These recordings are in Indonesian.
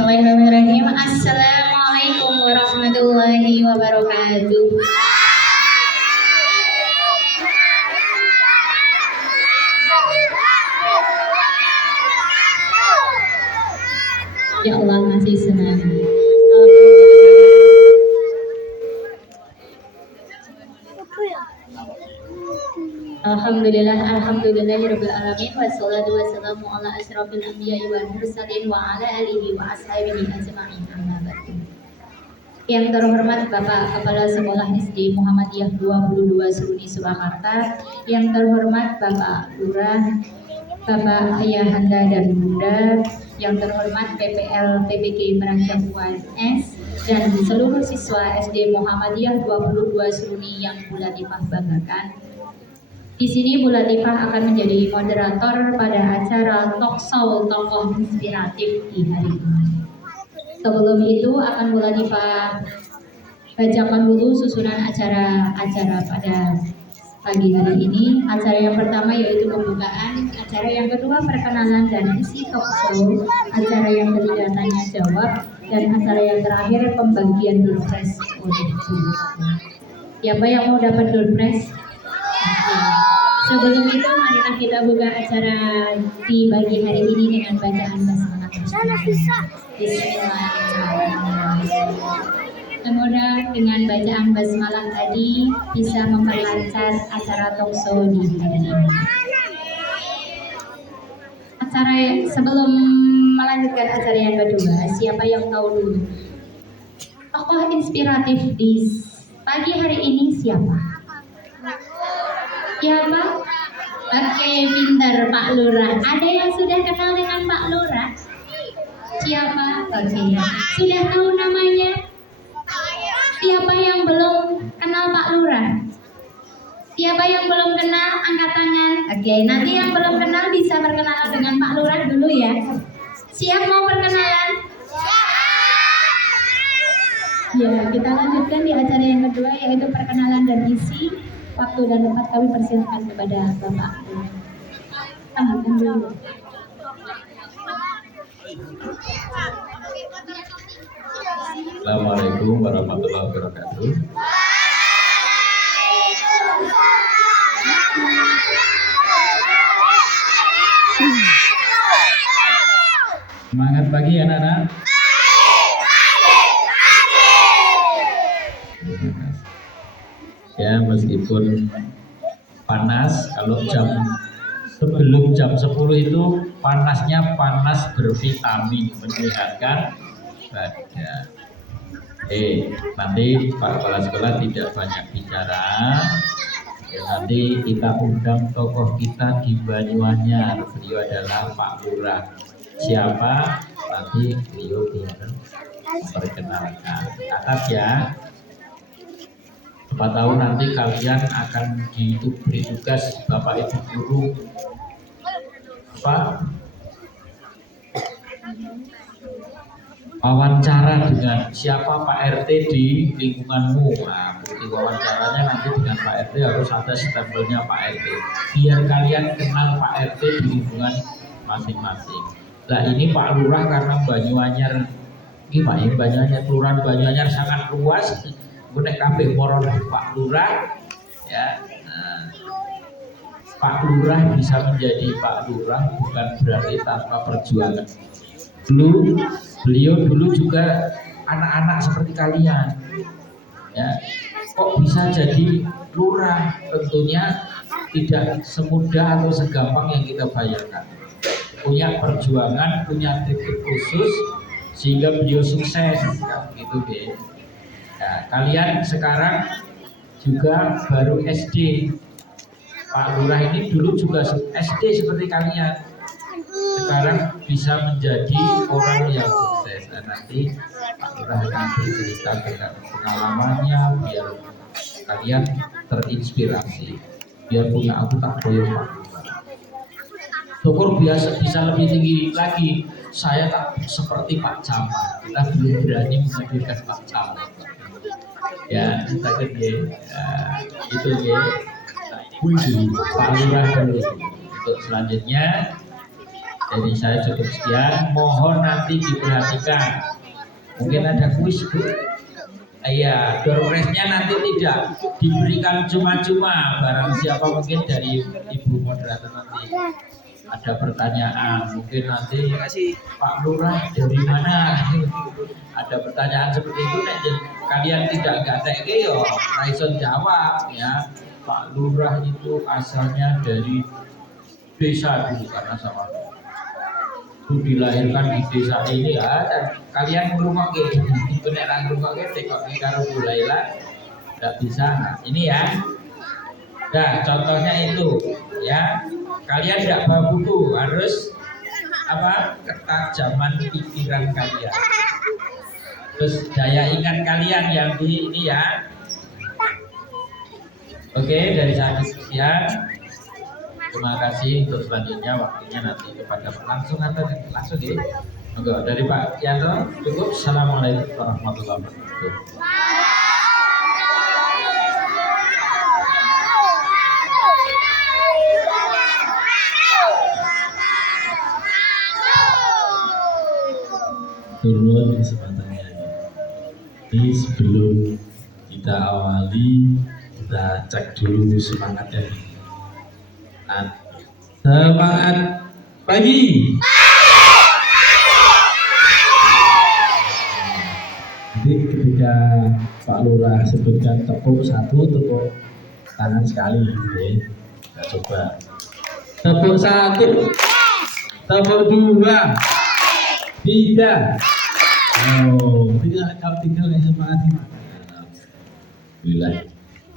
Bismillahirrahmanirrahim. Assalamualaikum warahmatullahi wabarakatuh. Ya Allah, masih senang. Alhamdulillahirabbil alamin wassalatu wassalamu ala asyrofil anbiya'i wal mursalin wa ala alihi wa ashabihi ajma'in. Amma ba'du. Yang terhormat Bapak Kepala Sekolah SD Muhammadiyah 22 Seruni Surakarta, yang terhormat Bapak Lurah, Bapak Ayahanda dan Bunda, yang terhormat PPL PPG Merangkap UAS, dan seluruh siswa SD Muhammadiyah 22 Seruni yang Bu Latifah banggakan. Di sini Bu Latifah akan menjadi moderator pada acara talkshow tokoh inspiratif di hari ini. Sebelum itu akan Bu Latifah bacakan dulu susunan acara pada pagi hari ini. Acara yang pertama yaitu pembukaan, acara yang kedua perkenalan dan isi talkshow, acara yang ketiga tanya jawab, dan acara yang terakhir pembagian door prize oleh guru. Siapa yang mau dapat door prize? Sebelum itu marilah kita buka acara di pagi hari ini dengan bacaan basmalah. Bismillahirrahmanirrahim. Semoga dengan bacaan basmalah tadi bisa memperlancar acara talkshow di hari ini. Sebelum melanjutkan acara yang kedua, siapa yang tahu dulu tokoh inspiratif di pagi hari ini siapa? Siapa? Oke, pintar Pak Lurah. Ada yang sudah kenal dengan Pak Lurah? Siapa? Oke, sudah tahu namanya? Siapa yang belum kenal Pak Lurah? Siapa yang belum kenal? Angkat tangan. Oke, nanti yang belum kenal bisa berkenalan dengan Pak Lurah dulu ya. Siap mau perkenalan? Ya, kita lanjutkan di acara yang kedua yaitu perkenalan dan isi. Waktu dan tempat kami persilakan kepada Bapak. Tahan dulu. Assalamualaikum warahmatullahi wabarakatuh. Semangat pagi anak-anak. Ya, meskipun panas, kalau sebelum jam 10 itu panasnya panas bervitamin, menyehatkan badan. Nanti Pak Kepala Sekolah tidak banyak bicara. Nanti kita undang tokoh kita di Banyuanyar. Beliau adalah Pak Lurah. Siapa? Nanti beliau memperkenalkan. Catat ya. 4 tahun nanti kalian akan diberi tugas Bapak Ibu guru wawancara dengan siapa Pak RT di lingkunganmu. Nah, bukti wawancaranya nanti dengan Pak RT harus ada stempelnya Pak RT biar kalian kenal Pak RT di lingkungan masing-masing. Nah, ini Pak Lurah karena Banyuanyar gimana ya, Banyuanyar kelurahan Banyuanyar sangat luas. Bunek kabeh moron Pak Lurah ya. Pak Lurah bisa menjadi Pak Lurah bukan berarti tanpa perjuangan. Beliau dulu juga anak-anak seperti kalian ya. Kok bisa jadi lurah? Tentunya tidak semudah atau segampang yang kita bayangkan. Punya perjuangan, punya trik khusus sehingga beliau sukses gitu deh. Nah, kalian sekarang juga baru SD. Pak Lurah ini dulu juga SD seperti kalian. Sekarang bisa menjadi orang yang sukses. Dan nanti Pak Lurah akan bercerita tentang pengalamannya biar kalian terinspirasi. Biar punya aku tak boyong Pak Lurah. Syukur biasa bisa lebih tinggi lagi. Saya tak seperti Pak Camat. Kita belum berani menghadirkan Pak Camat. Ya, kita gede, itu ya, Pak Lurah dulu. Untuk selanjutnya Dari saya cukup sekian. Mohon nanti diperhatikan. Mungkin ada kuis, Bu. Iya, door prize-nya nanti tidak diberikan cuma-cuma. Barang siapa mungkin dari Ibu moderator nanti ada pertanyaan, mungkin nanti Pak Lurah dari mana? Ada pertanyaan seperti itu, kalian tidak teke yo, Raison jawab ya. Pak Lurah itu asalnya dari desa dulu karena sama itu dilahirkan di desa ini ya, dan kalian merumah gitu, beneran rumah gitu, kok karo Bu Laila nggak bisa. Nah, ini ya, nah contohnya itu ya, kalian tidak bawa buku, harus apa, ketajaman pikiran kalian, terus daya ingat kalian yang di ini ya. Oke, dari saya sekian. Terima kasih untuk selanjutnya, waktunya nanti kepada langsung atau langsung ya. Enggak, dari Pak Yanto cukup. Assalamualaikum warahmatullahi wabarakatuh. Turun kesempatannya ini sebelum kita awali, kita cek dulu semangatnya. Semangat pagi. Jadi ketika Pak Lurah sebutkan tepuk satu, tepuk tangan sekali gitu ya. Kita coba. Tepuk satu, tepuk dua, tiga. Oh, kalau tinggal semangat ini. Alhamdulillah.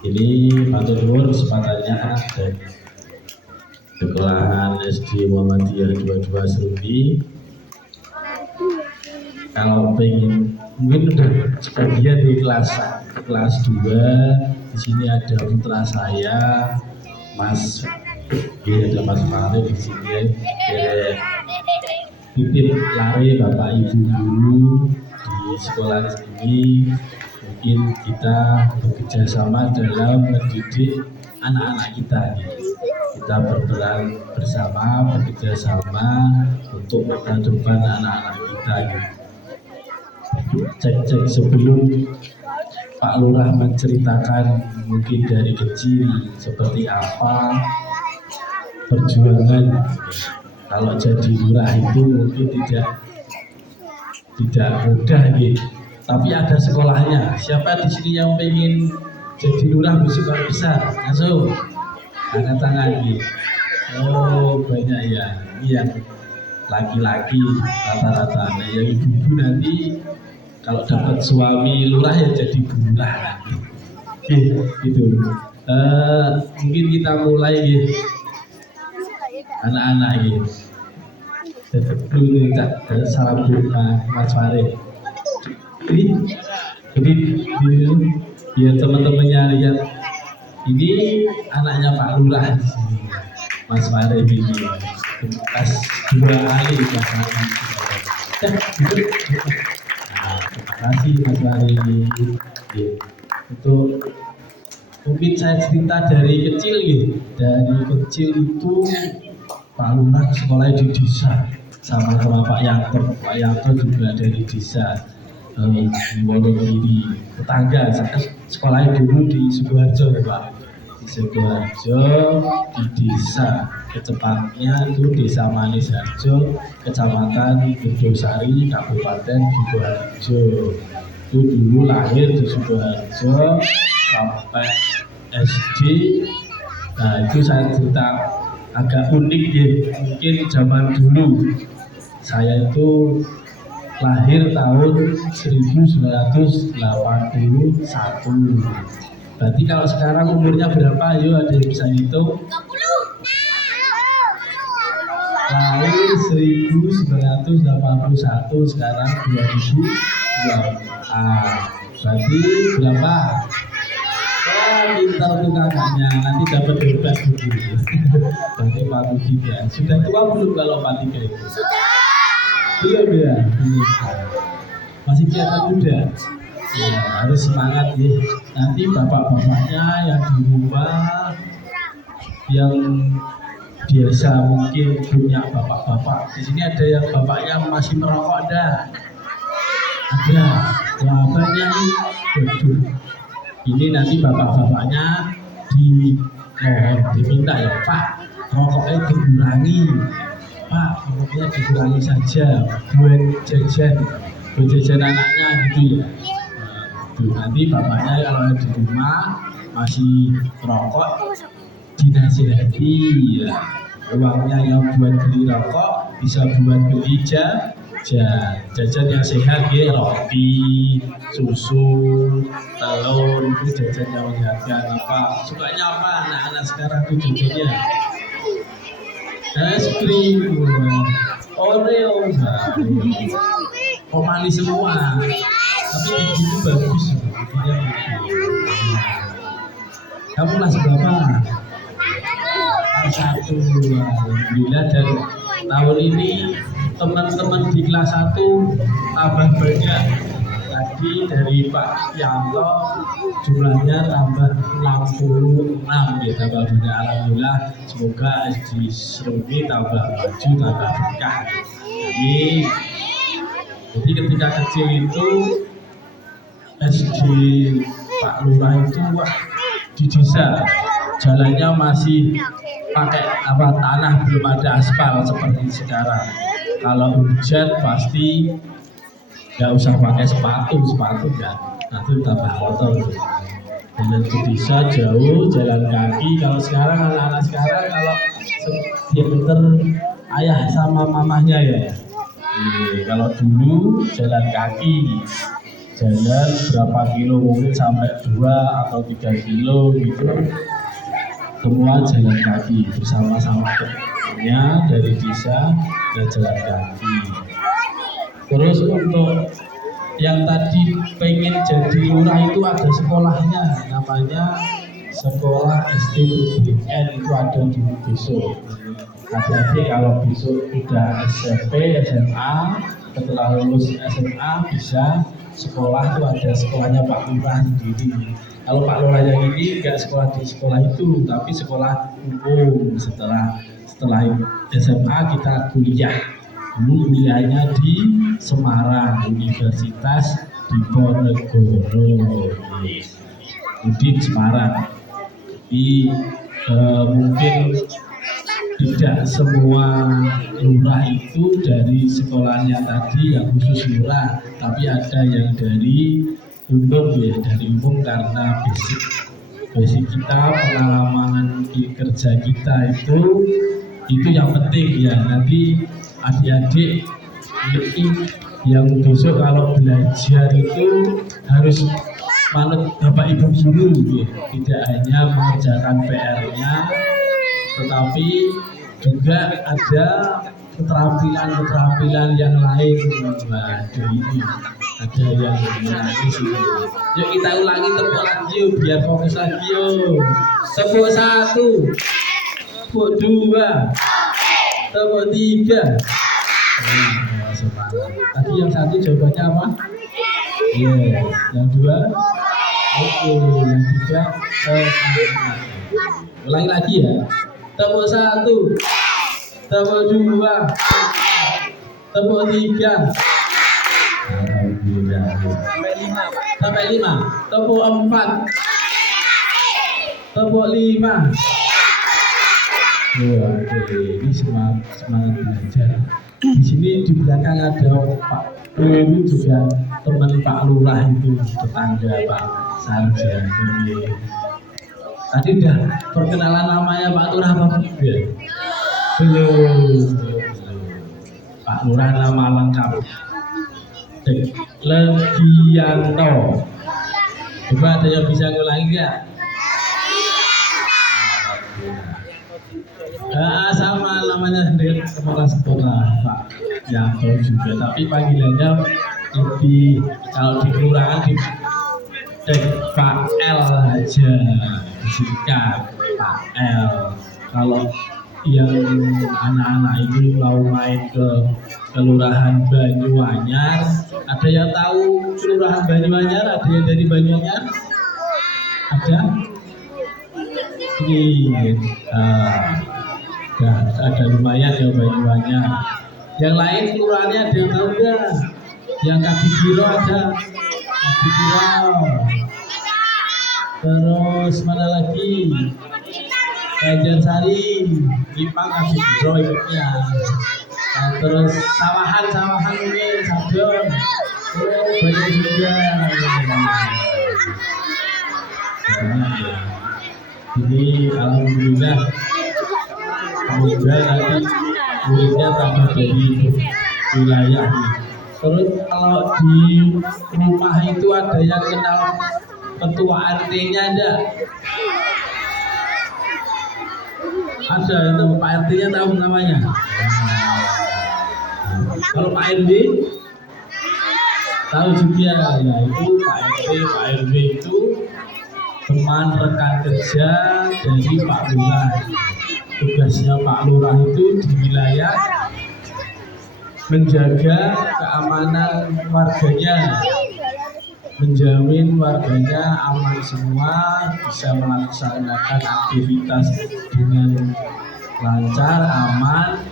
Ini Pak Nur kesempatannya anak dari sekolahan SD Muhammadiyah 22 Seruni. Kalau pengen mungkin udah sebagian di kelas 2. Di sini ada putra saya, Mas. Ini ada Mas Farid di sini. Titip lari Bapak Ibu dulu di sekolah ini. Mungkin kita bekerja sama dalam mendidik anak-anak kita. Kita berperan bersama, bekerja sama untuk masa depan anak-anak kita. Cek-cek sebelum Pak Lurah menceritakan mungkin dari kecil seperti apa perjuangan. Kalau jadi lurah itu mungkin tidak mudah gitu. Tapi ada sekolahnya. Siapa di sini yang pengen jadi lurah bersekolah besar? Langsung angkat tangan gitu. Oh banyak ya. Ini yang laki-laki rata-rata. Nah, yang ibu-ibu nanti kalau dapat suami lurah ya jadi lurah nanti. Gitu. Mungkin kita mulai gitu. Anak-anak gitu. Dulu salam doa Mas Farid. Ini biar teman-temannya lihat. Ini anaknya Pak Lurah di sini, Mas Farid ini. Kelas 2 Ali Mas Farid. Nah, terima kasih Mas Farid. Untuk mungkin saya cerita dari kecil gitu. Dari kecil itu Pak Lurah sekolah di desa sama Pak Yanto. Pak Yanto juga dari desa Wonogiri, tetangga. Saya sekolah dulu di Sukoharjo Pak, di Sukoharjo, di desa kecepatnya itu Desa Manis Harjo, Kecamatan Gedosari, Kabupaten Sukoharjo. Itu dulu lahir di Sukoharjo sampai SD. Nah itu saya cerita agak unik ya, mungkin zaman dulu saya itu lahir tahun 1981. Berarti kalau sekarang umurnya berapa? Ayo ada yang bisa hitung? Lahir 1981, sekarang 2020. Berarti berapa? Pintar tuh kakaknya, nanti dapat 12 buku. Berarti 43. Sudah tua belum kalau 43 itu? Belum ya? Masih kelihatan muda. Ya, harus semangat ya. Nanti bapak-bapaknya yang di rumah yang biasa mungkin punya bapak-bapak. Di sini ada yang bapaknya masih merokok ada. Ada. Bapaknya waduh. Ini nanti bapak-bapaknya diminta ya Pak, rokoknya dikurangi. Pak, rokoknya dikurangi saja buat jajan anaknya gitu ya. Tuh, nanti bapaknya kalau di rumah masih rokok dinasihati ya, uangnya yang buat beli rokok bisa buat beli jajan yang sehat ya, roti, susu, telur, itu jajan yang menyehatkan. Apa sukanya apa anak-anak sekarang tuh jajannya? Es krim, Oreo, manis semua, tapi itu bagus, giginya bagus. Kamu kelas berapa? Kelas 1. Alhamdulillah, dan tahun ini teman-teman di kelas 1 tambah banyak. Tadi dari Pak Yanto jumlahnya tambah 66 ya, tambah banyak. Alhamdulillah, semoga di Seruni tambah maju, tambah berkah. Jadi ketika kecil itu SD Pak Lurah itu di desa jalannya masih pakai tanah, belum ada aspal seperti sekarang. Kalau hujan pasti nggak usah pakai sepatu enggak, nanti tambah kotor. Dan di desa jauh jalan kaki. Kalau sekarang anak-anak sekarang kalau dia pinter ayah sama mamahnya ya. Kalau dulu jalan kaki, jalan berapa kilo, mungkin sampai 2 atau 3 kilo gitu, semua jalan kaki bersama-sama temannya dari desa dan jalan kaki. Terus untuk yang tadi pengen jadi lurah itu ada sekolahnya, namanya sekolah SD UBN, itu ada di besok. Adik-adik kalau besok udah SMP, SMA, setelah lulus SMA bisa sekolah, itu ada sekolahnya Pak Lurah sendiri. Kalau Pak Lurah yang ini nggak sekolah di sekolah itu, tapi sekolah umum. Setelah SMA kita kuliah. Dulu kuliahnya di Semarang, Universitas Diponegoro, Udin Semarang. Jadi mungkin tidak semua lurah itu dari sekolahnya tadi yang khusus lurah, tapi ada yang dari umum ya, dari umum karena basic kita, pengalaman kerja kita itu yang penting ya. Nanti adik-adik ini yang besok kalau belajar itu harus manut bapak ibu guru ya. Tidak hanya mengerjakan PR-nya, tetapi juga ada keterampilan yang lain. Nah, ini ada yang menangis ini. Yuk kita ulangi, tepuk lagi yuk, biar fokus lagi yuk. Tepuk 1, tepuk 2, tepuk 3. Tadi yang 1 jawabannya apa? Yes. Yang 2? Oke. Yang 3? Ulangi lagi ya. Tepuk 1, tepuk 2, tepuk 3. Alhamdulillah. Sampai 5. Tepuk 4, tepuk 5. Oke, ini semangat belajar. Di sini di belakang ada Pak ini juga teman Pak Lurah itu, tetangga Pak Sarja. Tadi udah perkenalan namanya Pak Lurah apa belum ya? Belum. Pak Lurah nama lengkap Legianto. Coba ada yang bisa ngulangi nggak? Sama namanya sendiri, kepala sekolah Pak Yanto juga, tapi panggilannya lebih kalau di kelurahan di Pak L aja, disingkat Pak L. Kalau yang anak-anak ini mau main ke kelurahan Banyuanyar, ada yang tahu kelurahan Banyuanyar? Ada yang dari Banyuanyar? Ada? Ini Nah, ada lumayan ya Banyuwannya. Yang lain kelurahannya ada yang tahu nggak? Yang Kaki Biro ada, Kaki Biro. Terus mana lagi? Banjarsari, Lipang Kaki Biro ikutnya. Nah, terus sawahan mungkin Sabon. Oh banyak juga. Banyak ya. Jadi alhamdulillah. Semoga nanti muridnya tambah dari wilayah. Terus kalau di rumah itu ada yang kenal ketua RT-nya enggak? Ada yang tahu Pak RT-nya tahu namanya? Kalau Pak RW tahu juga ya itu Pak RW itu teman rekan kerja dari Pak Lurah. Tugasnya Pak Lurah itu di wilayah menjaga keamanan warganya, menjamin warganya aman semua, bisa melaksanakan aktivitas dengan lancar, aman,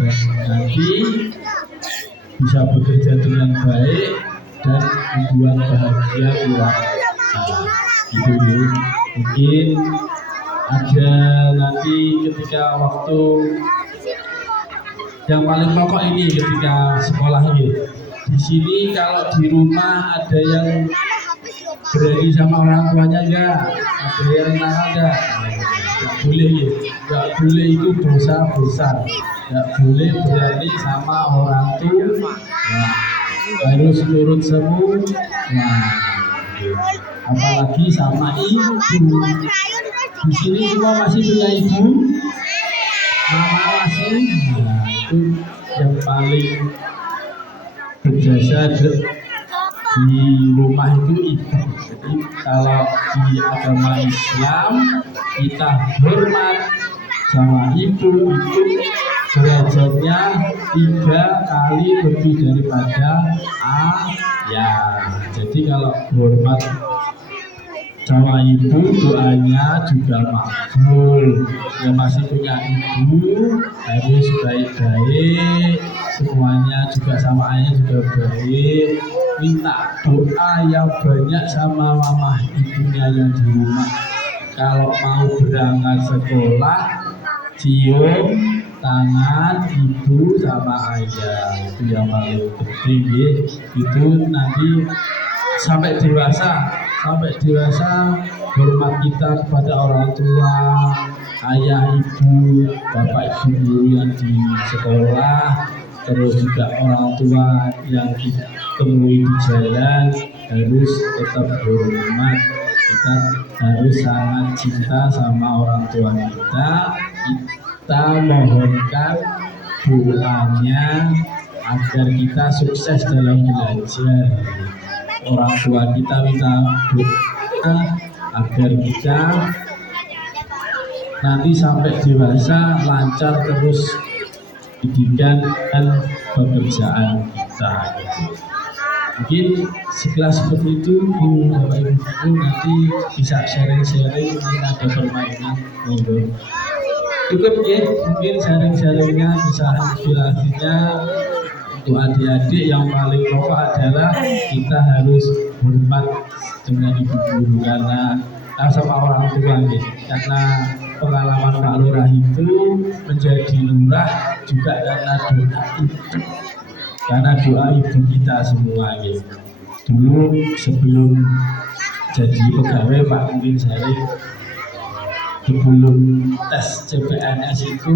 dan nanti bisa bekerja dengan baik dan membuat bahagia keluarga. Itu ya. Mungkin ada nanti ketika waktu yang paling pokok ini ketika sekolah ini. Di sini kalau di rumah ada yang berani sama orang tuanya enggak? Ada yang nakal enggak? Enggak boleh ya. Enggak boleh, itu dosa besar. Enggak boleh berani sama orang tua. Nah, harus nurut semua. Nah, apalagi sama ibu. Di sini semua masih punya ibu, mama masih. Nah, itu yang paling berjasa di rumah itu ibu. Jadi kalau di agama Islam kita hormat sama ibu itu derajatnya 3 kali lebih daripada ayah. Jadi kalau hormat sama ibu doanya juga makbul. Yang masih punya ibu harus baik-baik, semuanya juga sama ayah juga baik. Minta doa yang banyak sama mama ibunya yang di rumah. Kalau mau berangkat sekolah, cium tangan ibu sama ayah, itu yang paling penting ya. Itu nanti sampai dewasa hormat kita kepada orang tua, ayah, ibu, bapak, ibu guru yang di sekolah, terus juga orang tua yang kita temui di jalan harus tetap hormat. Kita harus sangat cinta sama orang tua kita. Kita mohonkan doanya agar kita sukses dalam belajar. Orang tua kita minta doa agar kita nanti sampai dewasa lancar terus pendidikan dan pekerjaan kita. Mungkin sekelas seperti itu Bu, Bapak Ibu nanti bisa sharing-sharing, mungkin ada permainan. Cukup ya, mungkin sharing-sharingnya bisa inspirasinya. Untuk adik-adik yang paling pokok adalah kita harus hormat dengan ibu guru karena sama orang tua ya. Karena pengalaman Pak Lurah itu menjadi lurah juga karena doa ibu kita semua ya. Dulu sebelum jadi pegawai Pak mungkin saya sebelum tes CPNS itu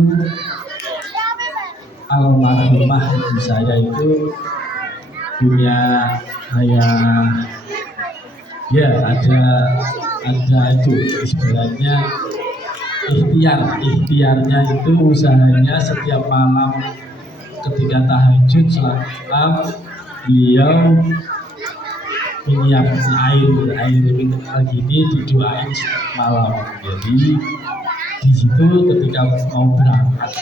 almarhumah ibu saya itu punya kayak ya ada itu istilahnya ikhtiarnya itu usahanya setiap malam ketika tahajud salat beliau menyiapkan air mineral gini didoain malam. Jadi di situ ketika mau berangkat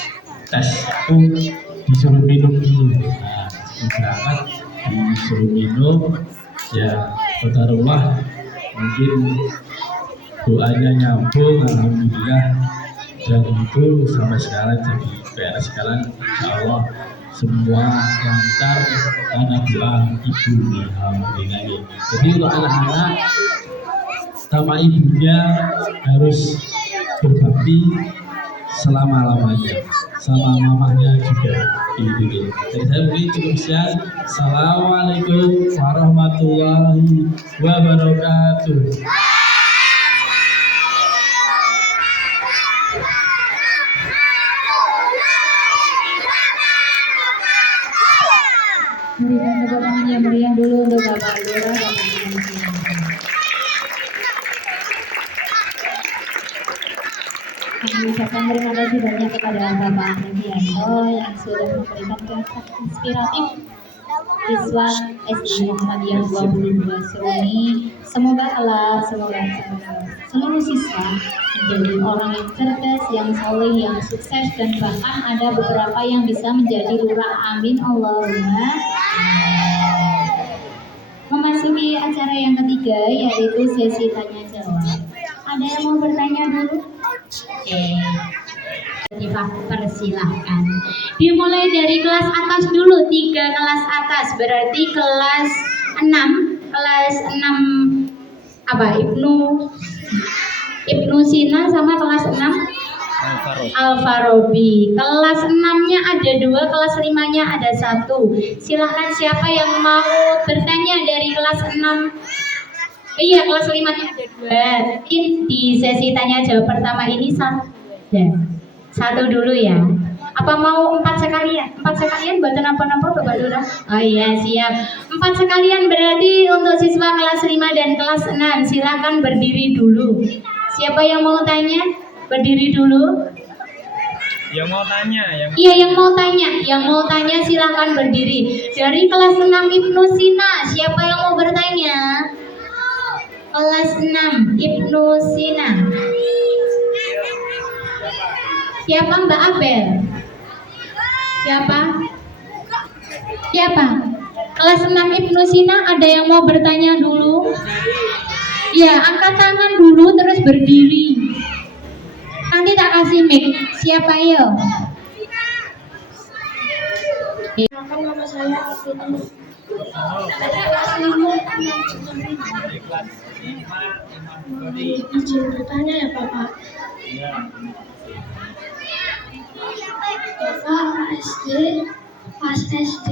tes itu disuruh minum dulu. Nah, berangkat disuruh minum ya, qadarullah mungkin doanya nyambung, alhamdulillah dan itu sampai sekarang jadi PR sekarang, insya Allah semua lancar karena doa ibu nih, alhamdulillah. Jadi untuk anak-anak sama ibunya harus berbakti selama-lamanya, sama mamahnya juga gitu. Jadi saya mungkin cukup sekian. Assalamualaikum warahmatullahi wabarakatuh. Berikan tepuk tangan yang meriah dulu untuk Bapak Lurah dan kami ucapkan terima kasih banyak kepada Bapak Ardianto yang sudah memberikan kisah inspiratif siswa SD Muhammadiyah 22 Seruni. Semoga seluruh siswa menjadi orang yang cerdas, yang soleh, yang sukses, dan bahkan ada beberapa yang bisa menjadi lurah. Amin Allahumma. Memasuki acara yang ketiga, yaitu sesi tanya jawab. Ada yang mau bertanya dulu? Persilahkan. Dimulai dari kelas atas dulu, 3 kelas atas, berarti kelas 6 apa? Ibnu Sina sama kelas 6 Al-Farabi. Kelas 6-nya ada 2, kelas 5-nya ada 1. Silahkan siapa yang mau bertanya dari kelas 6. Iya, kelas 5-nya ada 2. Di sesi tanya jawab pertama ini 1 dulu ya. Apa mau 4 sekalian? 4 sekalian buat apa-apa Bapak Lurah? Oh iya, siap. 4 sekalian berarti untuk siswa kelas 5 dan kelas 6. Silakan berdiri dulu. Siapa yang mau tanya? Berdiri dulu. Yang mau tanya, Yang mau tanya silakan berdiri. Dari kelas 6 Ibnu Sina, siapa yang mau bertanya? Kelas 6 Ibnu Sina. Siapa Mbak Abel? Siapa? Kelas 6 Ibnu Sina, ada yang mau bertanya dulu? Ya, angkat tangan dulu terus berdiri. Nanti tak kasih mic. Siapa ya? Nama saya Alvinus. Kelas 5 izin bertanya ya Bapak. Bapak pas SD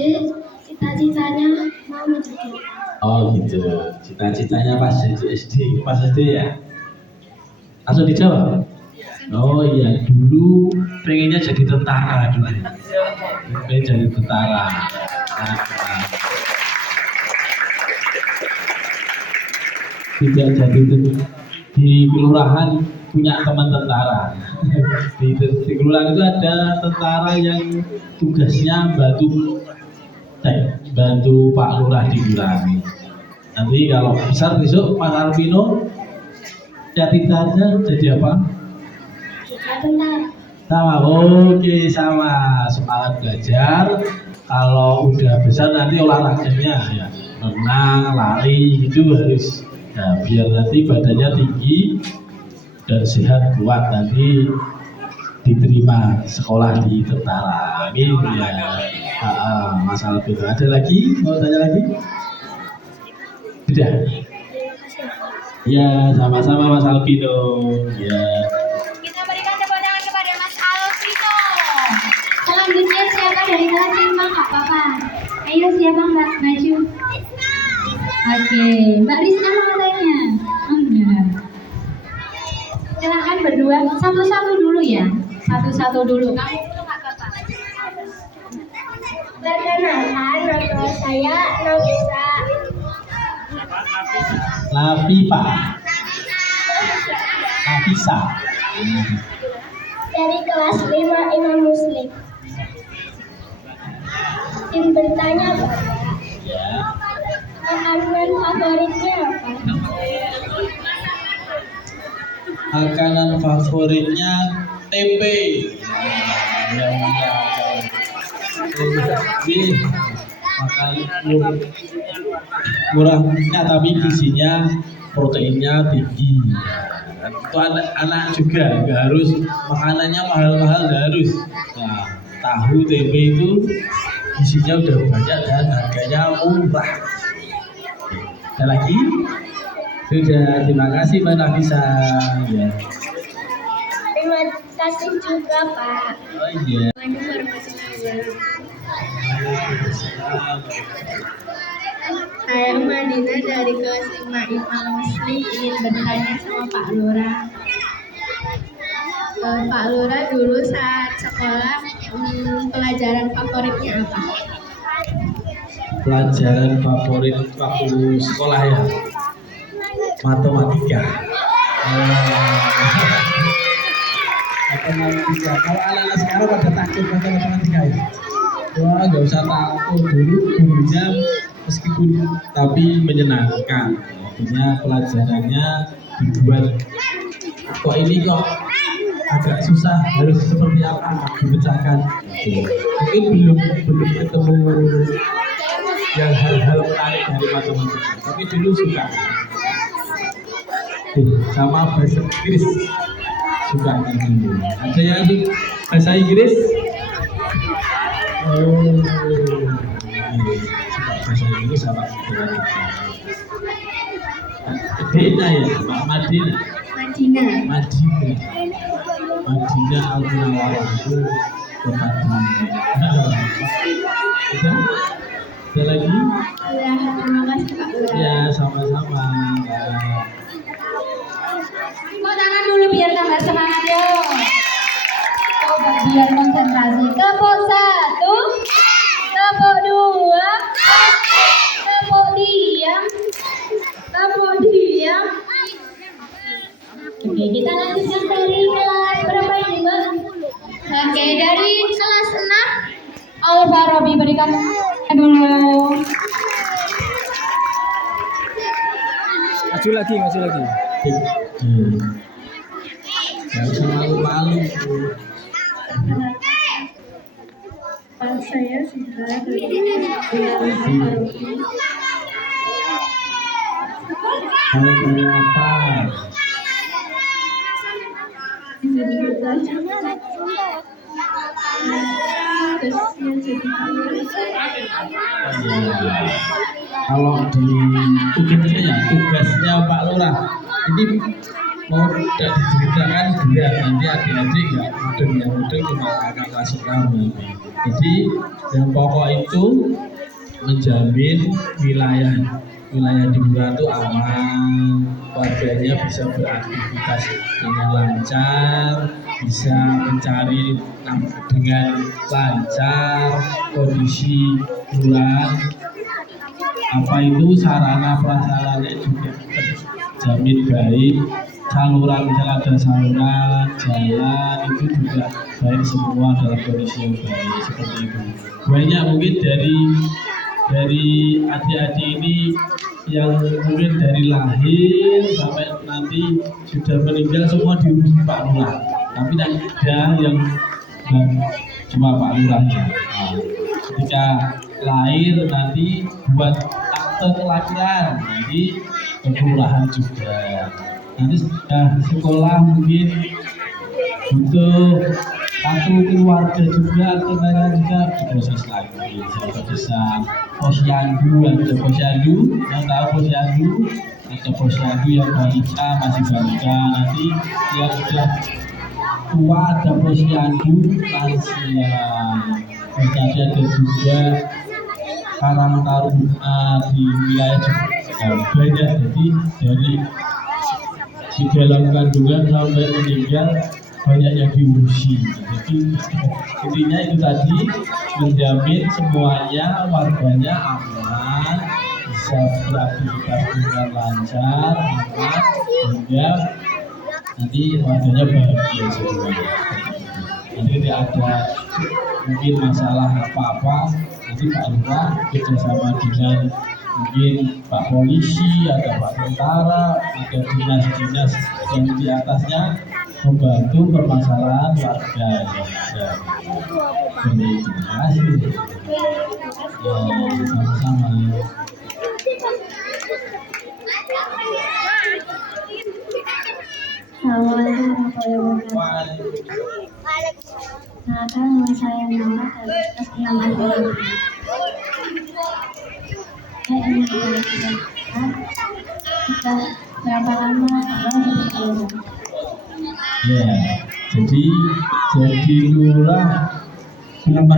cita-citanya mau menjadi. Oh gitu, cita-citanya pas SD ya? Langsung dijawab? Oh iya, dulu pengennya jadi tentara dulu. Pengen jadi tentara. Tidak jadi di kelurahan punya teman tentara. Di kelurahan itu ada tentara yang tugasnya bantu Pak Lurah di kelurahan. Nanti kalau besar besok Pak Alvino cita-citanya jadi apa? Tentara. Sama, oke sama, semangat belajar. Kalau udah besar nanti olahraganya ya renang, lari itu harus. Nah, biar nanti badannya tinggi dan sehat kuat, nanti diterima sekolah di tentara. Amin ya. Mas Alvino, ada lagi? Mau tanya lagi? Sudah? Ya, sama-sama Mas Alvino. Ya. Kita berikan tepuk tangan kepada Mas Alvino. Selanjutnya siapa dari kelas 5 Kak Papa? Ayo siapa Mbak? Maju. Oke, Mbak Rizna mau tanya? Enggak. Silakan berdua, satu-satu dulu ya. Satu-satu dulu. Kamu dulu Kak Papa. Perkenalkan, nama saya Nafisa. Nafisa. Dari kelas 5 Imam Muslim. Ingin bertanya Bapak, Ya. makanan favoritnya apa? Makanan favoritnya tempe. Ini makan murahnya tapi gizinya proteinnya tinggi. Itu anak juga nggak harus makanannya mahal-mahal, nggak harus. Nah, tahu tempe itu isinya udah banyak dan harganya murah. Ada lagi? Sudah, terima kasih Mbak Nafisa. Ya. Terima kasih juga Pak. Oh iya. Saya Madina dari kelas 5 Imam Muslim ingin bertanya sama Pak Lurah. Pak Lurah dulu saat sekolah pelajaran favoritnya apa? Pelajaran favorit waktu sekolah ya, matematika. Matematika. Kalau anak-anak sekarang pada takut baca matematika ya. Wah, nggak usah takut, dulu gurunya meskipun tapi menyenangkan. Artinya pelajarannya dibuat kok ini kok agak susah, harus seperti apa dipecahkan. Mungkin belum ketemu yang hal-hal menarik dari matematika, tapi dulu suka. Sama bahasa Inggris suka dulu. Ada yang bahasa Inggris? Oh, suka bahasa Inggris sama matematika. Dina ya, Pak Madina. Madinah Al-Munawwarah itu kota Madinah. Ada lagi? Ya, terima kasih Pak Lurah. Ya, sama-sama. Tepuk tangan dulu biar tambah semangat yuk. Coba biar konsentrasi. Tepuk 1, tepuk 2, tepuk diam, tepuk diam. Oke, kita lanjutkan dari kelas berapa ini Mbak? Oke, dari kelas 6 Al-Farabi berikan dulu. Maju lagi. Gak usah malu-malu. Saya sudah Hal apa? Kalau di tugasnya Pak Lurah ini mau tidak diceritakan berat, nanti adik-adik nggak mudeng cuma kakak kasih tahu. Jadi yang pokok itu menjamin wilayah di Blora itu aman, warganya bisa beraktivitas dengan lancar, bisa mencari dengan lancar, kondisi bulan apa itu sarana prasarannya juga terjamin baik, saluran misalnya ada saluran, jalan itu juga baik semua dalam kondisi yang baik seperti itu. Banyak mungkin dari adik-adik ini yang mungkin dari lahir sampai nanti sudah meninggal semua diurus Pak Lurah, tapi ada yang cuma Pak Lurahnya. Nah, ketika lahir nanti buat akte kelahiran nanti kelurahan juga. Nanti sekolah mungkin butuh satu keluarga juga atau mereka juga diproses lagi. Saya bisa posyandu, ada posyandu yang tahu posyandu, ada posyandu yang balita masih balita, nanti yang sudah tua ada posyandu lansia. Jadi ada juga Karang Taruna di wilayah juga banyak. Jadi dari di dalam kandungan sampai meninggal banyak yang diurusi. Jadi intinya itu tadi menjamin semuanya warganya aman, bisa beraktivitas dengan lancar, aman, sehingga nanti warganya bahagia semuanya. Nanti tidak ada mungkin masalah apa-apa, nanti Pak Lurah bekerjasama dengan mungkin Pak Polisi, ada Pak Tentara, ada dinas-dinas yang di atasnya membantu permasalahan warga. Ya. Terima kasih. Ya, sama-sama. Assalamualaikum warahmatullahi wabarakatuh. Waalaikumsalam. Perkenalkan, nama saya Nora dari kelas 6 Alfa. Saya ingin menanyakan, sudah berapa lama Abang bersekolah? Ya, jadi lurah belum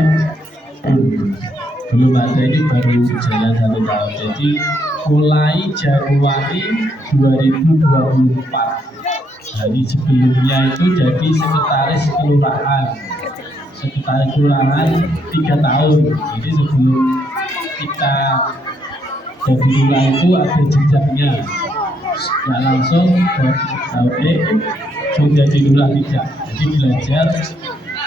ada, ini baru jalan 1 tahun. Jadi mulai Januari 2024. Jadi sebelumnya itu jadi sekretaris kelurahan. Sekretaris kelurahan 3 tahun. Jadi sebelum kita jadi lurah itu ada jejaknya. Nggak langsung sudah jadi lurah tidak. Jadi belajar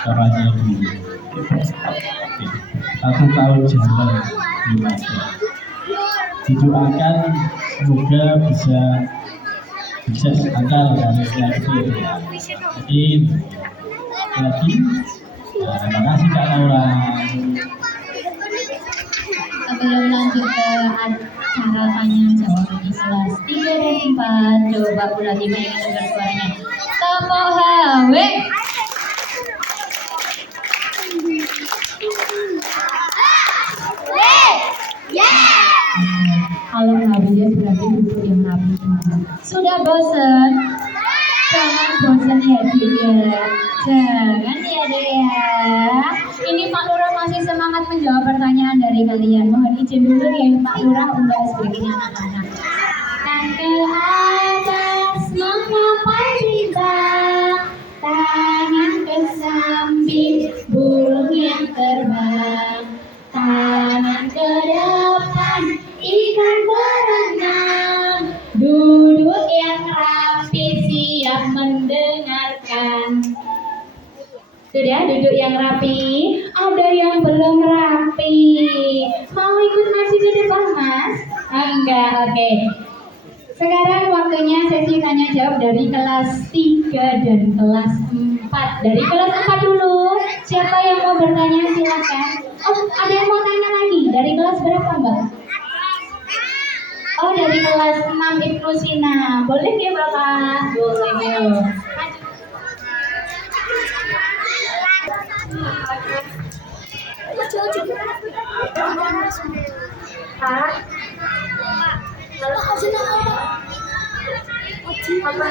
caranya dulu. 1 tahun jalan lurah. Didoakan semoga bisa akal dari kreatif ya. Jadi lagi, terima kasih Kak Laura. Sebelum lanjut ke acara tanya jawab di kelas 3 dan 4, coba Bu Latifah ingin dengar suaranya. Tepuk hawe. Kalau rapi ya berarti duduk yang rapi semua. Sudah bosan? Jangan bosan ya Dek ya. Jangan ya Dek ya. Ini Pak Lurah masih semangat menjawab pertanyaan dari kalian. Mohon izin dulu ya Pak Lurah untuk sebagian anak-anak. Dan ke atas menggapai bintang, tangan ke samping burung yang terbang, tangan ke depan ikan berenang, duduk yang rapi siap mendengarkan. Sudah duduk yang rapi? Ada yang belum rapi? Mau ikut maju ke depan Mas? Enggak, oke. Sekarang waktunya sesi tanya jawab dari kelas 3 dan kelas 4. Dari kelas 4 dulu. Siapa yang mau bertanya silakan. Oh, ada yang mau tanya lagi? Dari kelas berapa Mbak? Oh, dari kelas 6 Ibnu Sina. Boleh ya Bapak? Boleh. Maju. Pak, kalau kasih nama apa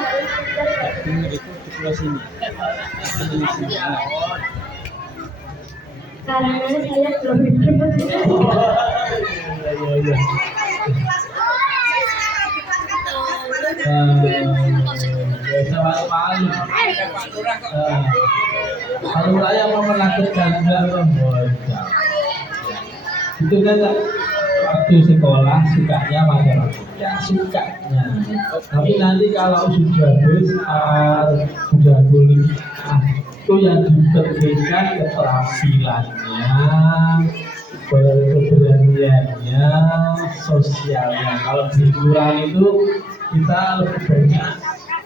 karena saya belum disebut. Kalau saya mau menakutkan itu kan waktu sekolah sukanya matematika, sukanya. Tapi nanti kalau sudah besar, sudah kuliah, itu yang diterbitkan keterampilannya, keberaniannya, sosialnya. Kalau di kelurahan itu kita lebih banyak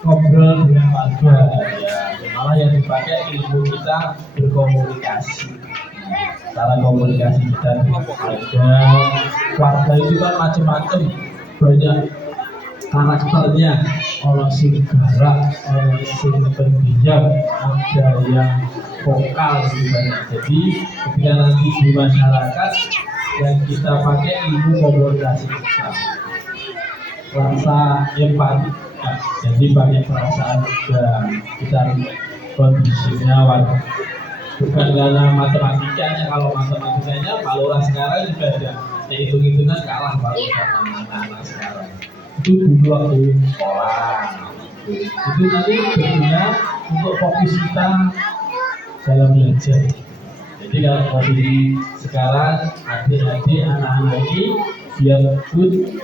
ngobrol dengan warga, ya. Malah yang dipakai ilmu kita berkomunikasi. Cara komunikasi kita dengan warga itu kan macam-macam, banyak karakternya. Orang sing galak, orang sing pendiam, ada yang vokal gitu banyak. Jadi ketika nanti di masyarakat yang kita pakai ilmu komunikasi kita, rasa empati, ya. Jadi banyak perasaan juga kita kondisinya warga. Bukan karena matematikanya, kalau matematikanya Pak Lurah sekarang juga ada hitung-hitungan kalah Pak Lurah sama anak-anak sekarang. Itu dulu waktu sekolah. Itu nanti berguna untuk fokus kita dalam belajar. Jadi kalau posisi sekarang adik-adik anak-anak ini biar good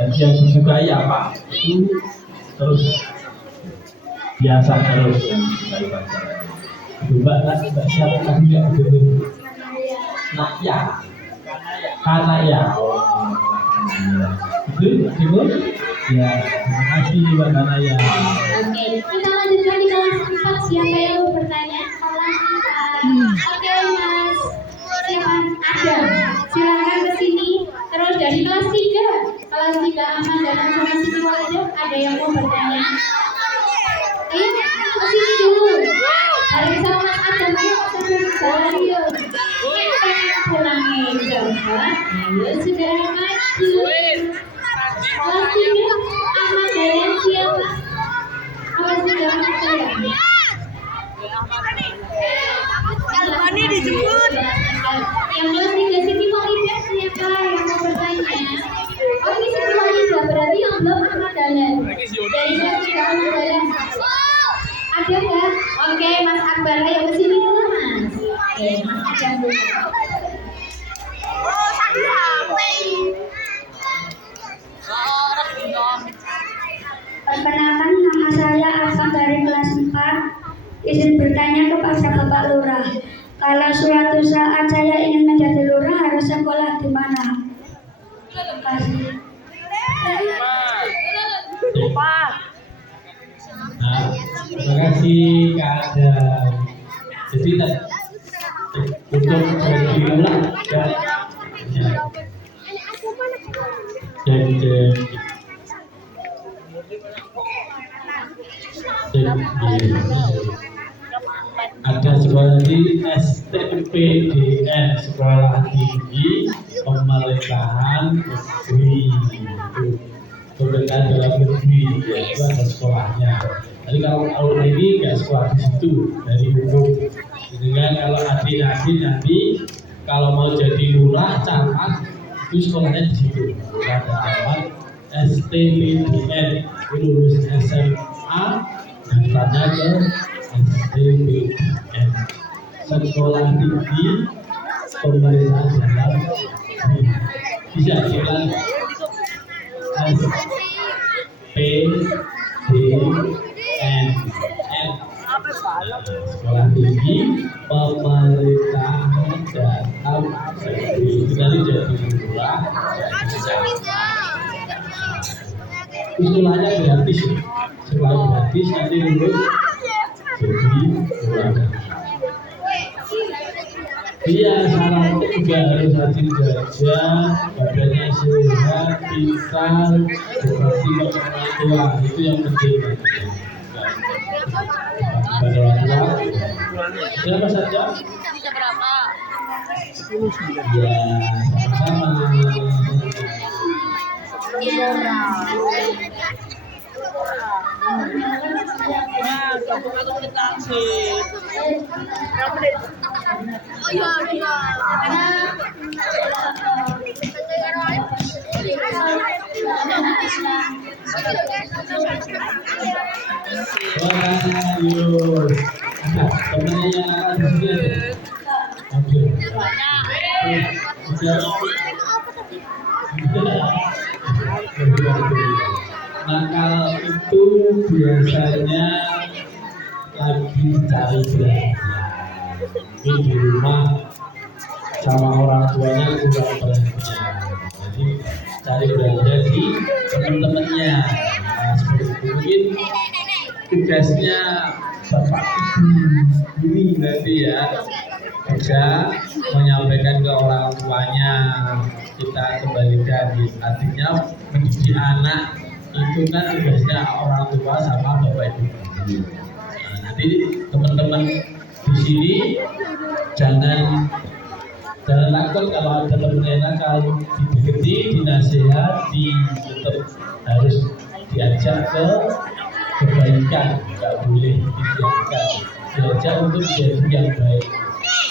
dan yang disukai apa itu terus biasa terus yang disukai pelajaran. Coba Mbak siapa tadi yang dulu? Nak ya, karena ya. Itu Ibu? Ya, terima kasih Mbak Kanaya. Oke, kita lanjutkan di kelas 4. Siapa yang mau bertanya? Kelas 4. Oke Mas. Siapa? Ada. Silakan ke sini. Terus dari kelas 3. Kelas 3 aman dan sama Siti Walidah. Ada yang mau bertanya? Ayo Ayo, kita pulangnya coba. Ayo segera maju. Pastinya Ahmad Daylan siapa? Awas jangan saya. Kalbani dijemput. Yang kelas 3 sini mau lihat siapa yang mau bertanya? Oh ini sekolah juga berarti yang belum Ahmad Daylan. Dari kelas 3 Ahmad Daylan. Ada nggak? Oke, Mas Akbar, ayo ke sini dulu Mas. Oke, Mas Akbar dulu. Perkenalkan, nama saya Afan dari kelas 4. Izin bertanya kepada Bapak Lurah. Kalau suatu saat saya ingin menjadi lurah, harus sekolah di mana? Terima kasih. Nah, terima kasih Kak Adam. Jadi untuk jadi lurah ada sekolah di STPDN, Sekolah Tinggi Pemerintahan Negeri, pemerintahan dalam negeri, ya, itu ada sekolahnya. Jadi kalau tahun ini nggak sekolah di situ dari umum. Dengan kalau adik-adik nanti kalau mau jadi lurah camat itu sekolahnya di situ. Ada camat STPDN, lulus SMA daftarnya ke STPDN, Sekolah Tinggi Pemerintahan Dalam Negeri. Bisa diulang. STPDN, Sekolah Tinggi Pemerintahan Dalam Negeri. Itu nanti jadi lurah. Sekolahnya gratis, sekolah gratis, nanti lulus jadi lurah. Iya, syaratnya juga harus rajin kerja, badannya sehat, pintar, berbakti kepada orang tua, itu yang penting. Kepada orang tua, siapa saja? Ya, sama-sama. Temennya yang nakal di sini ada. Nakal itu biasanya lagi cari belanja. Ini di rumah sama orang tuanya kurang belanja. Jadi cari belanja di teman-temannya. Nah, seperti itu mungkin tugasnya Bapak Ibu ini nanti ya juga menyampaikan ke orang tuanya, kita kembalikan. Artinya mendidik anak itu kan tugasnya orang tua sama Bapak Ibu. Nah, nanti teman-teman di sini jangan takut kalau ada teman-teman kalau dideketi, dinasehati, tetap harus diajak ke kebaikan, nggak boleh dibiarkan, diajak untuk menjadi yang baik.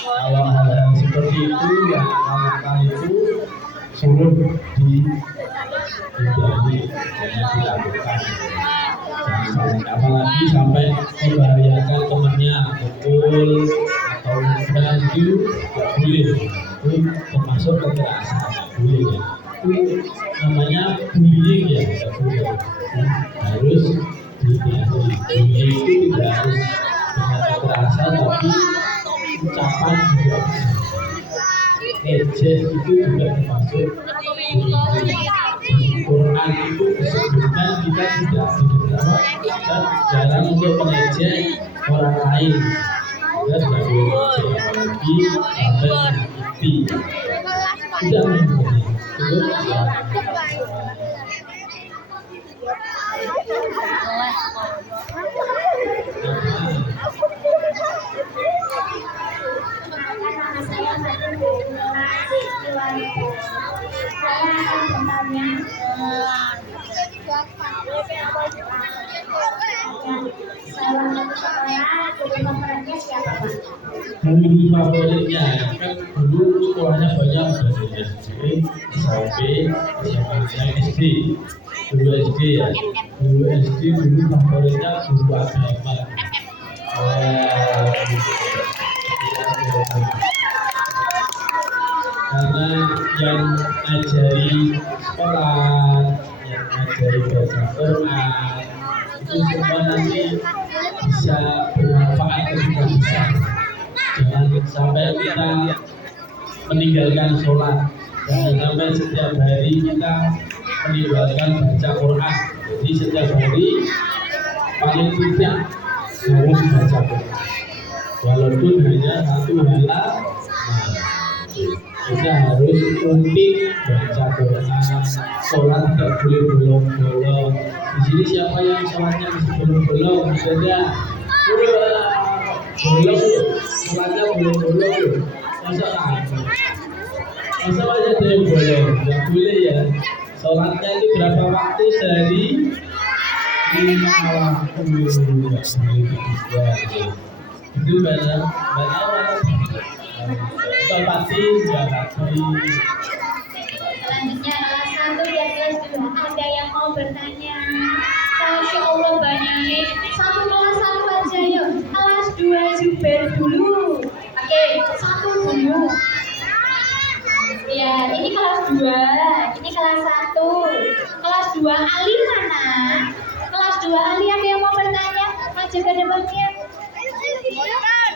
Kalau hal-hal seperti itu yang nakal itu suruh dihindari, jangan dilakukan. Apalagi sampai membahayakan temannya, pukul atau mengganggu, nggak boleh. Itu termasuk kekerasan, nggak boleh ya. Itu namanya bullying ya, nggak boleh. Harus dihindari. Bullying itu tidak harus dengan kekerasan, tapi ucapan juga bisa. Ejek itu juga termasuk bullying. Quran itu disebutkan kita tidak jarang untuk mengejek orang lain. Kita tidak boleh mengejek apalagi sampai menyakiti. Tidak boleh. sekolah guru favoritnya siapa Pak? Guru favoritnya kan dulu sekolahnya banyak dari SD, SMP, SMA, SD. Dulu SD ya. Dulu SD dulu favoritnya guru agama. Karena yang ngajari sekolah, yang ngajari baca Quran, itu semua nanti bisa bermanfaat ketika besar. Jangan sampai kita meninggalkan sholat, jangan sampai setiap hari kita meninggalkan baca Quran. Jadi setiap hari paling tidak harus baca Quran, walaupun hanya satu halaman. Kita harus rutin baca Quran. Sholat tidak boleh bolong-bolong. Di sini siapa yang sholatnya masih bolong-bolong? Sudah bolong, sholatnya bolong-bolong. Masa apa? Masa aja ada yang bolong? Tidak boleh ya. Sholatnya itu berapa waktu sehari? 5 waktu. Tidak boleh. Itu banyak orang. Pasti Selanjutnya kelas 1 dan kelas 2 ada yang mau bertanya? Masya Allah banyak nih. Satu kelas 1 aja yuk. Kelas 2 Zubair dulu. Oke, 1 dulu. Ya, ini kelas 2. Ini kelas 1. Kelas 2 Ali mana? Kelas 2 Ali ada yang mau bertanya? Maju ke depannya.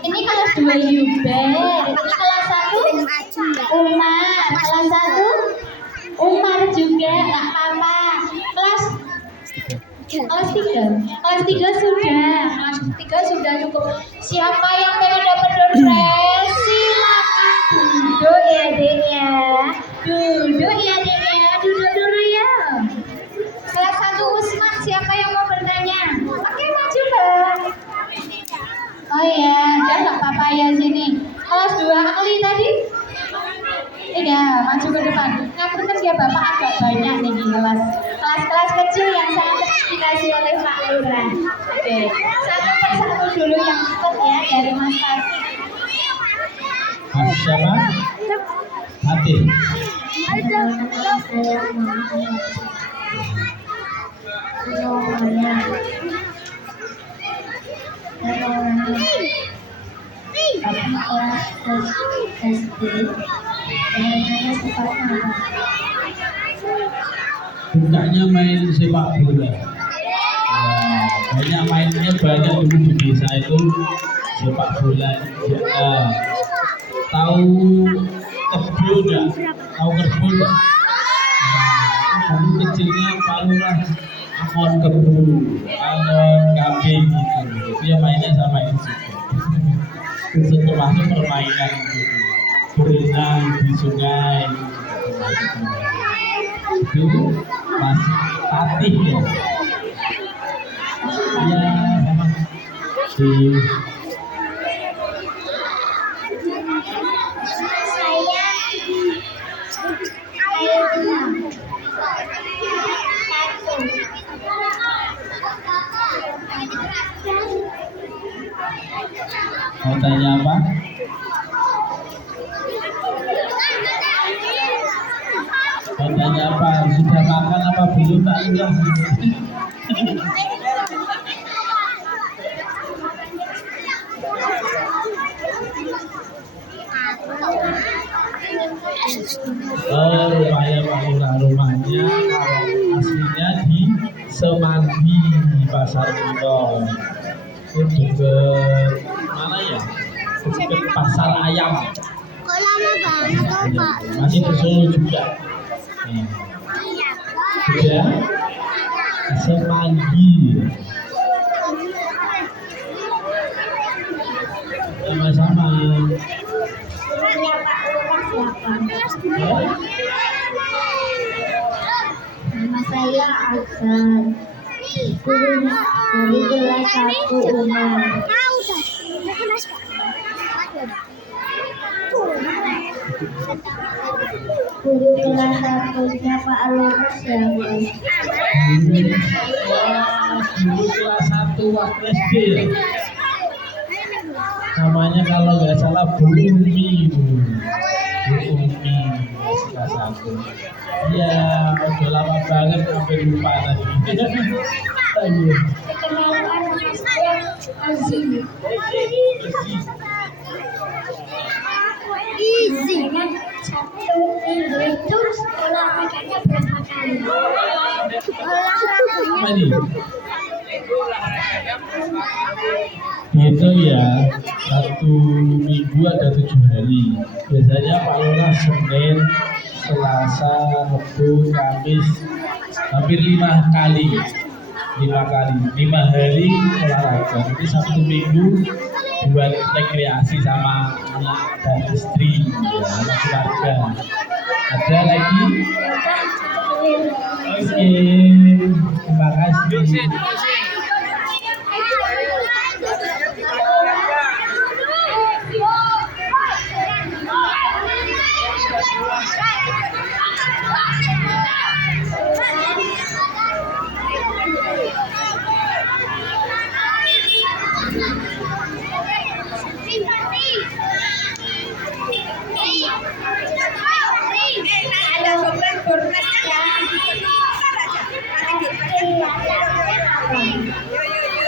Ini kelas 2 Yuber. Ini kelas 1 Umar. Kelas 1 Umar juga nggak apa-apa. Kelas 3. Kelas 3 sudah. Kelas 3 sudah cukup. Siapa yang pengen dapat door prize? Silakan duduk ya adiknya. Duduk ya adiknya. Duduk dulu ya. Kelas 1 Usman, siapa yang mau bertanya? Oke, maju Bang. Oh iya, udah nggak apa-apa ya sini. Kelas 2 Ali tadi? Iya, maju ke depan. Ngapunten ya Bapak agak banyak nih di kelas kecil yang sangat terinspirasi oleh Pak Lurah. Oke, satu persatu dulu yang ikut ya dari Mas Fatih. Mas siapa? Fatih. Bukannya main sepak bola. Banyak mainnya banyak dulu di desa itu sepak bola. Tahu kebo enggak? Tahu kebo enggak? Dulu kecilnya Pak Lurah akon kebo, akon kambing gitu. Dia mainnya sama itu juga. Setelahnya permainan gitu. Berenang di sungai. Itu masih Fatih ya. Iya sama di mau tanya apa? Mau tanya apa? Sudah makan apa belum Pak Lurah? Oh, rumahnya Pak Lurah, rumahnya aslinya di Semanggi, Pasar Minggu. Itu dekat mana ya? Dekat Pasar Ayam. Kok lama banget kok Pak? Masih di Solo juga. Ya, Semanggi. Sama-sama. Nama saya Aksan. Guru dari kelas 1 Umar. Guru kelas 1-nya Pak Lurah siapa? Dulu kelas 1 waktu SD ya. Namanya kalau nggak salah Bu Umi, Bu Umi kelas 1. Iya, udah lama banget sampai lupa tadi. Ayo. Perkenalkan nama saya Azim. Dengan satu minggu itu olahraganya berapa kali? Ini itu ya, 1 minggu ada 7 hari. Biasanya Pak Lurah Senin, Selasa, Rabu, Kamis hampir 5 kali. 5 hari olahraga. Jadi Sabtu Minggu buat rekreasi sama anak dan istri, ya, sama keluarga. Ada lagi? Oke, terima kasih.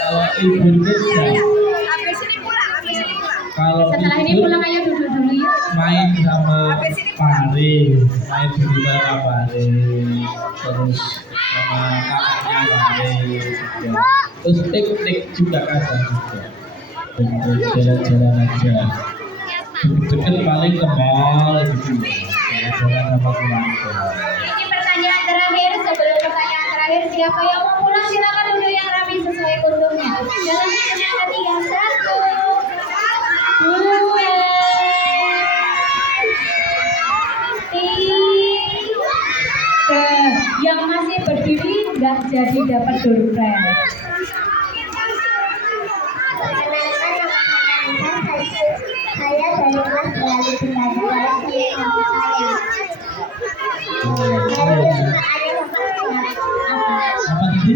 Kalau Ibu Nursa, kalau Setelah ini Ibu pulang aja duduk dulu ya. main sama Pare, main di rumah Pare, terus sama kakaknya Pare juga. Terus tik-tik juga kadang juga. Dan jalan-jalan aja. Deket paling ke mall gitu. Jalan-jalan sama keluarga. Ini pertanyaan terakhir. Sebelum pertanyaan terakhir, siapa yang mau pulang silakan duduk yang rapi sesuai kulturnya. Dalam hitungan ketiga, 1, 2, 3. Yang masih berdiri nggak jadi dapat door prize. Saya dari kelas beralih bintang saya pilih nomor saya. Dari kesukaannya Bapak siapa? Apa tadi?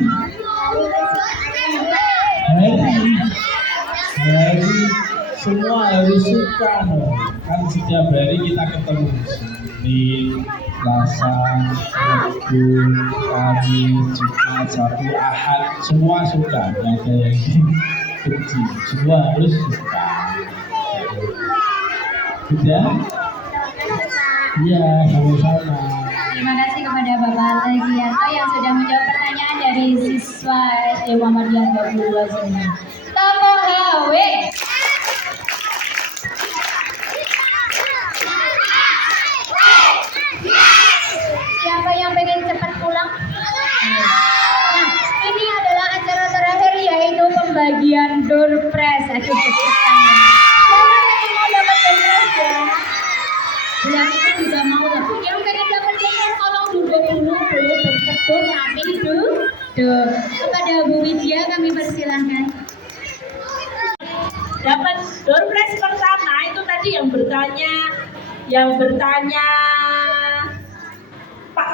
Hari semua harus suka loh. Kan setiap hari kita ketemu di Selasa, Rabu, Kamis, Jumat, Sabtu, Ahad, semua suka. Nggak ada yang benci, semua harus suka. Sudah? Iya, sama-sama. Terima kasih kepada Bapak Legianto yang sudah menjawab pertanyaan dari siswa SD Muhammadiyah 22 sini. Tokoh HW. Siapa yang pengen cepat pulang? Nah, ini adalah acara terakhir yaitu pembagian door prize. Aduh, deg-degan. Siapa yang mau dapat door prize ya? Bulan ini juga mau loh. Yang pengen dapat door tolong duduk dulu, berkedut, rapi duduk. Kepada Bu Widya kami persilahkan. Dapat door prize pertama itu tadi yang bertanya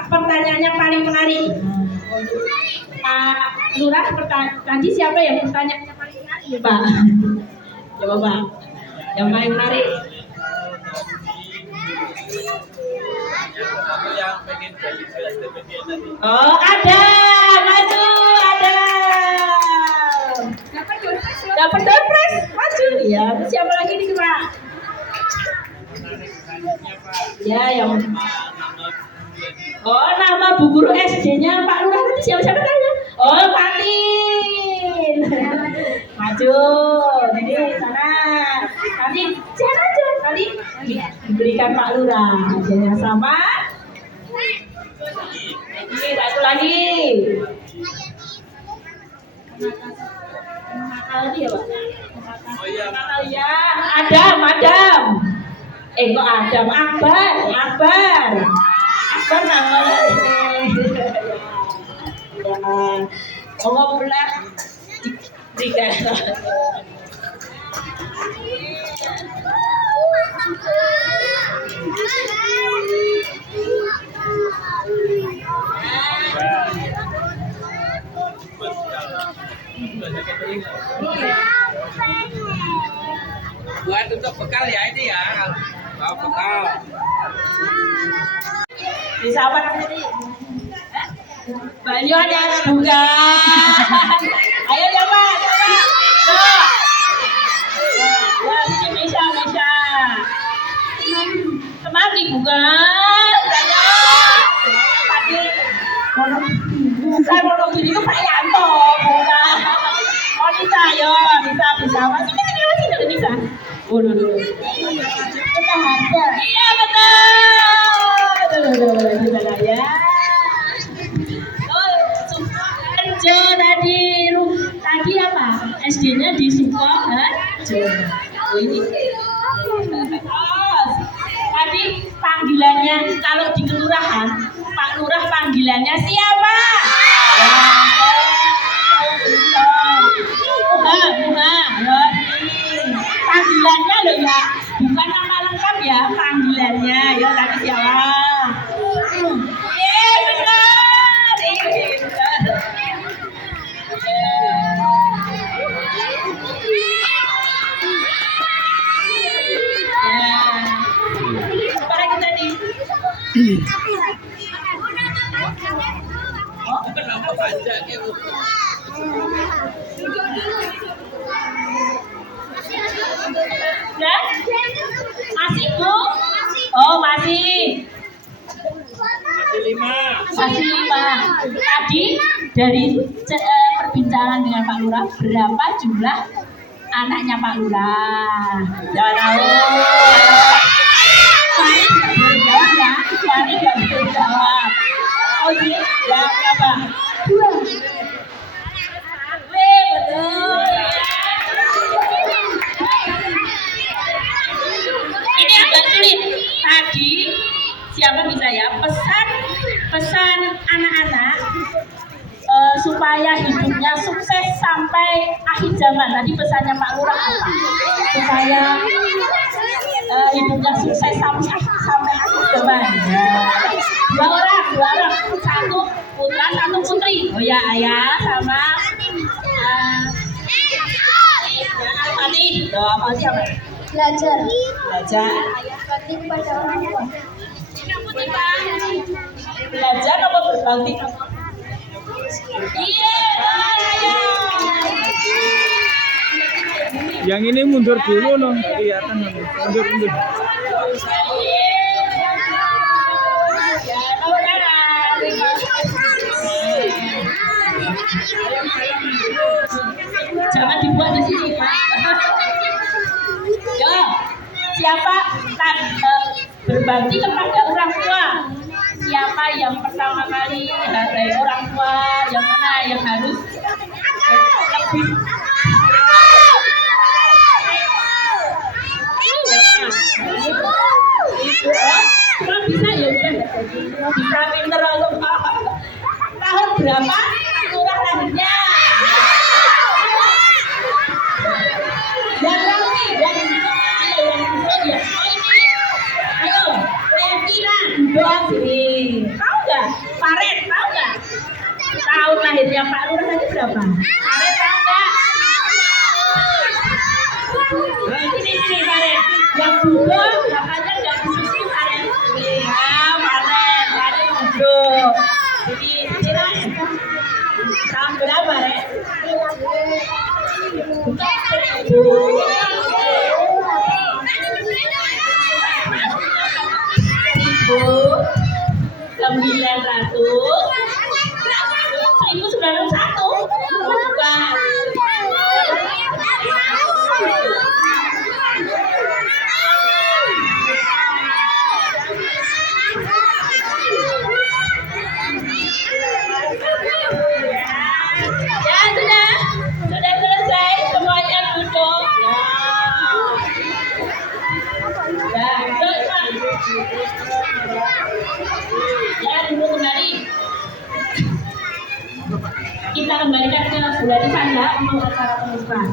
pertanyaannya paling menarik. Pak Lurah tadi siapa yang pertanyaannya paling menarik, Pak? Coba Pak, yang paling menarik. Oh, ada, maju, ada. Dapat door prize, maju. Ya, siapa lagi nih Pak? Ya, yang oh, nama bu guru SD-nya Pak Lurah tadi siapa tanya? Oh, Fatin. Maju. Jadi sana. Nanti jangan aja. Tadi diberikan Pak Lurah. Hadiahnya sama. Ini satu lagi. Lagi ya, Pak? Oh iya. Adam. Kok Adam? Akbar namanya ini. Ya, ngomong belah tiga. untuk bekal ya ini ya. Bawa bekal. Bisa apa tadi? Banyu ada bukan? Ayo coba. Ya, sini Mesya. Kemari bukan? Tadi saya mau gini itu Pak Yanto, bukan? Oh bisa, yo, bisa. Masih bisa. Dulu. Kita hajar. Iya betul. Betul ya. Oh, Sukoharjo tadi apa? SD-nya di Sukoharjo. Oh ini. Tadi panggilannya kalau di kelurahan Pak Lurah panggilannya siapa? Panggilannya loh ya, bukan nama lengkap ya, panggilannya ya tadi siapa? Benar. Para kita nih. Kenapa pajak gitu? Ya? Masih Bu? Oh masih. Masih 5. Tadi dari perbincangan dengan Pak Lurah, berapa jumlah anaknya Pak Lurah? Jangan tahu. Mari nggak berjawab. Oh iya, ya berapa? 2. Betul. Ini agak sulit. Tadi siapa bisa ya pesan anak-anak supaya hidupnya sukses sampai akhir zaman. Tadi pesannya Pak Lurah apa? Supaya hidupnya sukses sampai akhir zaman. Dua orang, satu putra, satu putri. Oh ya ayah sama Al-Fatih. Apa siapa? Belajar. Berbakti kepada orang tua. Belajar apa berbakti? Iya, Yang ini mundur dulu loh, kelihatan mundur. Jangan dibuat di sini, Pak. Yo, siapa berbakti kepada orang tua? Siapa yang pertama kali hargai orang tua? Yang mana yang harus lebih? Kalau bisa ya udah bisa pinter atau tahun berapa lurah lahirnya? Yang rapi, yang ya. Ayo, Kira doang sini. Tahu nggak? Paret tahu nggak? Tahun lahirnya Pak Lurah tadi berapa? Paret tahu nggak? Sini Paret. Yang duduk, makanya nggak duduk Paret. Paret duduk. Sini lah. Tahun berapa Paret? Bukan. Ya sudah selesai semuanya duduk. Ya duduk Pak. Ya duduk kembali. Kita kembalikan ke bulan depan ya untuk acara pembukaan.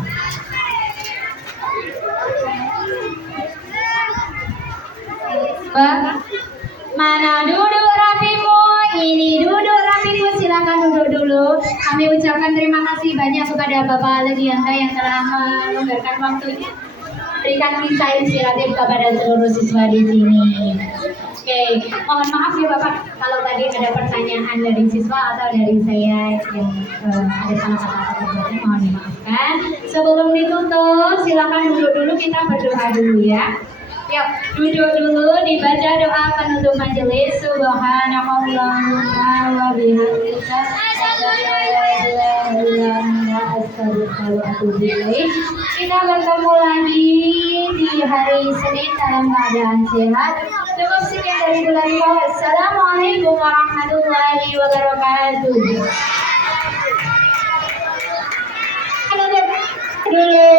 Mana duduk rapimu? Ini duduk rapimu, silakan duduk dulu. Kami ucapkan terima kasih banyak kepada Bapak Legianta yang telah melonggarkan waktunya berikan kisah inspiratif kepada seluruh siswa di sini. Oke, mohon maaf ya Bapak kalau tadi ada pertanyaan dari siswa atau dari saya yang ada salah kata atau mohon dimaafkan. Sebelum ditutup, silakan duduk dulu, kita berdoa dulu ya. Yuk, duduk dulu, dibaca doa penutup majelis. Subhanallahumma wa bihamdika asyhadu an la ilaha illa anta astaghfiruka wa atubu ilaik. Kita bertemu lagi di hari Senin dalam keadaan sehat. Cukup sekian dari Bulari. Assalamualaikum warahmatullahi wabarakatuh. Dulu.